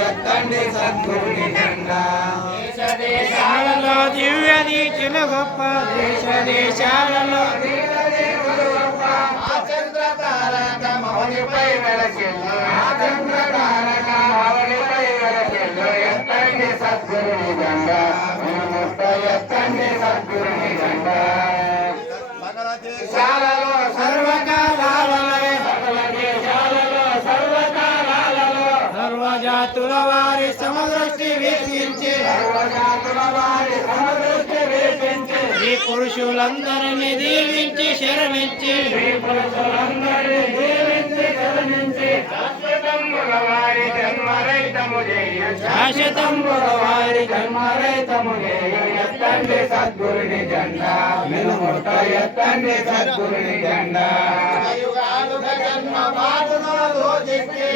ఎత్తండి సద్గురుని జెండా దేశాలలో దివ్య దీక్షలు గొప్ప దేశ దేశాలలో చంద్ర తారక మౌనిపై వెలసిల్లు చంద్ర తారక మౌనిపై వెలసిల్లు ఎత్తండి సద్గురుని జెండా ఎత్తండి సద్గురుని జెండా దేశాలలో సర్వకాలాలలో సకల దేశాలలో సర్వకాలాలలో సర్వజాతుల వారి సమదృష్టి వీక్షించి సర్వజాతుల వారి సమదృష్టి వీక్షించి ఈ పురుషులందరినీ దీవించి శరణించి స్త్రీ పురుషులందరినీ జీవించి కరుణించి శాశ్వతముల వారి జన్మరహితము చేయు శాశ్వతంబుల వారి జన్మరహితము చేయు ఎత్తండి సద్గురుని జెండా నిలుముట్ట ఎత్తండి సద్గురుని జెండా యుగాలుగా జన్మ బాధులలో దిక్కి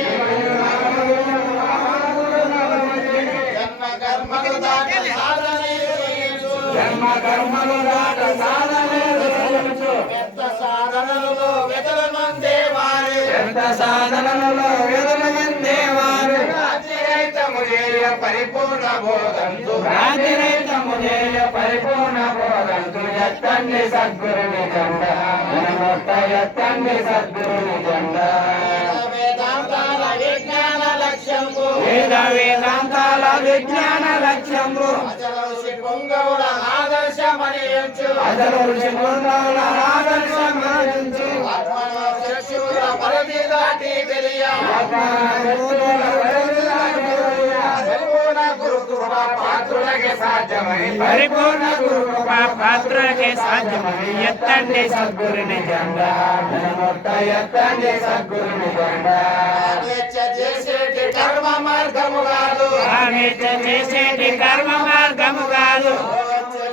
జన్మ కర్మలు దాట సాధనే జన్మ కర్మలు దాట సాధనే పెద్ద సాధనలలో వెదలమందే వారు పెద్ద సాధనలలో వెదలమందే వారు రాజ్యరైతము చేయ పరిపూర్ణ బోధంతు రాజ్యరైతము చేయ పరిపూర్ణ బోధంతు ఎత్తండి సద్గురుని జెండా మనమొట్ట ఎత్తండి సద్గురుని జెండా వేదాంతాల విజ్ఞాన లక్ష్యంబు వేద వేదాంతాల విజ్ఞాన లక్ష్యంబు అజల ఋషి పొంగవుల ఆదర్శమని ఎంచు అసలు ఋషి బృందముల ఆదర్శమనించు ఆత్మలో చక్షుల పరిధి దాటి తెలియ పరిపూర్ణ గురుకృప పాత్రులకి సాధ్యమై పరిపూర్ణ గురుకృప పాత్రులకే సాధ్యమని ఎత్తండి సద్గురుని జెండా మనమొట్ట ఎత్తండి సద్గురుని జెండా చేసేటి కర్మ మార్గము కాదు ఆమె చేసేటి కర్మ మార్గము కాదు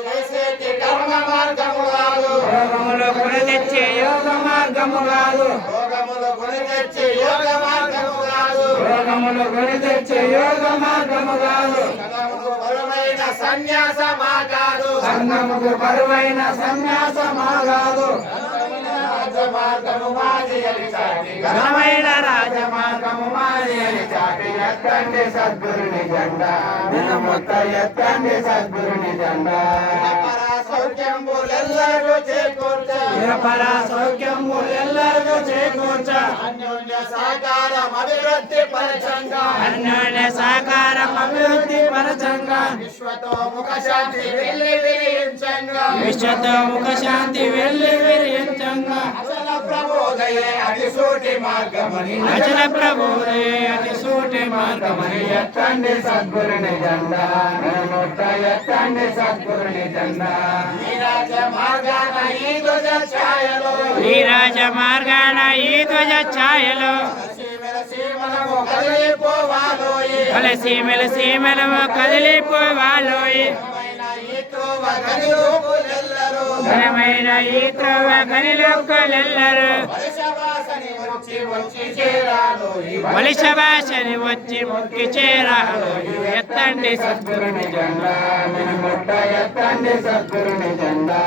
చేసేటి కర్మ మార్గము కాదు యోగములో కొని తెచ్చే యోగ మార్గము కాదు యోగములు కొని తెచ్చి యోగ మార్గము కాదు యోగములో కొని తెచ్చే యోగ మార్గము కాదు సంగముకు బలమైన సన్యాసమా కాదు సంగముకు బరువైన సన్యాసమా కాదు మార్గము మాది అని చాటి ఘనమైన రాజమార్గము మాది అని చాటి ఎత్తండి సద్గురుని జెండా నిలముత్త ఎత్తండి సద్గురుని జెండా సౌఖ్యంబులెల్లరూ చేకూర్చ నిరపర సౌఖ్యము ఎల్లరికూ చేకూర్చ అన్యోన్య సహకారం అభివృద్ధి పరచంగా అన్యోన్య సహకారం అభివృద్ధి పరచంగా విశ్వతో ముఖ శాంతి వెళ్ళి విరియించంగా విశ్వతో ముఖ శాంతి వెళ్ళి విరియించంగా అసల ప్రబోధయే అతి సూటి మార్గమని అచల ప్రభువే అతి సూటి మార్గమని ఎత్తండి సద్గురుని జెండా నిలముట్ట ఎత్తండి సద్గురుని జెండా ఈ రాజ మార్గాన ఈ ధ్వజ ఛాయలో ఈ రాజ మార్గాన ఈ ధ్వజ ఛాయలో సీమలము కదిలిపోవాలోయి కలిసి మెలిసి మనము కదిలిపోవాలోయి ఈ త్రోవ కదిలోపులెల్లరూ ఘనమైన ఈ త్రోవ కనిలొక్కలెల్లరు వలసవాసని వచ్చి వచ్చి చేరాలోయి వలిష భాషని వచ్చి మొక్కి చేరాలు ఎత్తండి సద్గురుని జెండా నిలముట్ట ఎత్తండి సద్గురుని జెండా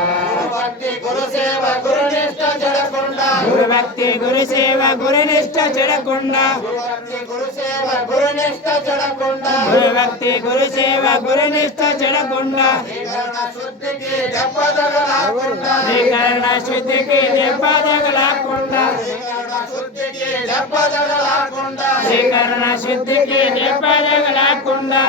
భక్తి గురు సేవ గురునిష్ట జడకుండా గురు భక్తి గురు సేవ గురునిష్ట చెడకుండా భక్తి గురు సేవ గురునిష్ట జడకుండా గురు భక్తి గురు సేవ గురునిష్ట చెడకుండా శ్రీకరణ శుద్ధికి దెబ్బతగలకుండా శ్రీకరణ శుద్ధికి దెబ్బ తగలకుండా శ్రీకరణ శుద్ధికి దెబ్బతగలకుండా శ్రీకరణ శుద్ధికి దెబ్బ తగలకుండా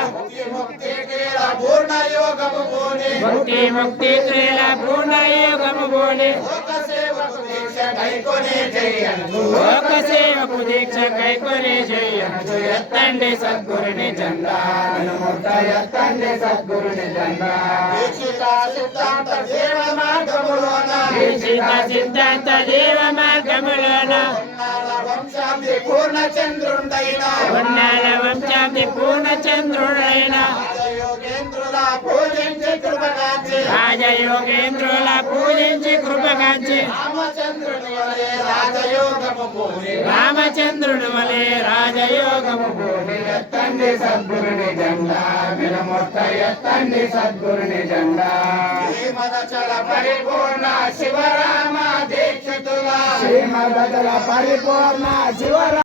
ముక్తి క్రీడ పూర్ణ యోగము పోని భక్తి ముక్తి త్రిల పూర్ణ యోగము బోని లోక సేవకు దీక్ష కైకొని చెయ్యందు లోక సేవకు దీక్ష కైకొని చెయ్యను ఎత్తండి సద్గురుని జెండా నిలముట్ట ఎత్తండి సద్గురుని జెండా దీక్షిత సిద్ధాంత జీవ మార్గములోన దీక్షిత సిద్ధాంత జీవ మార్గములోన ఉన్నాల వంశాంతి పూర్ణ చంద్రుండైన ఉన్నాల వంశాంతి పూర్ణ చంద్రుడైన రాజయోగేంద్రుల పూజించి కృపగాంచి రాజయోగేంద్రుల పూజించి కృపగాంచి రామచంద్రుని వలె రాజయోగము పూని రామచంద్రుడు వలె రాజయోగము పూని ఎత్తండి సద్గురుని జెండా నిలముట్ట ఎత్తండి సద్గురుని జెండా శ్రీమదచల పరిపూర్ణ శివరామ దీక్షితుల శ్రీమదల పరిపూర్ణ శివ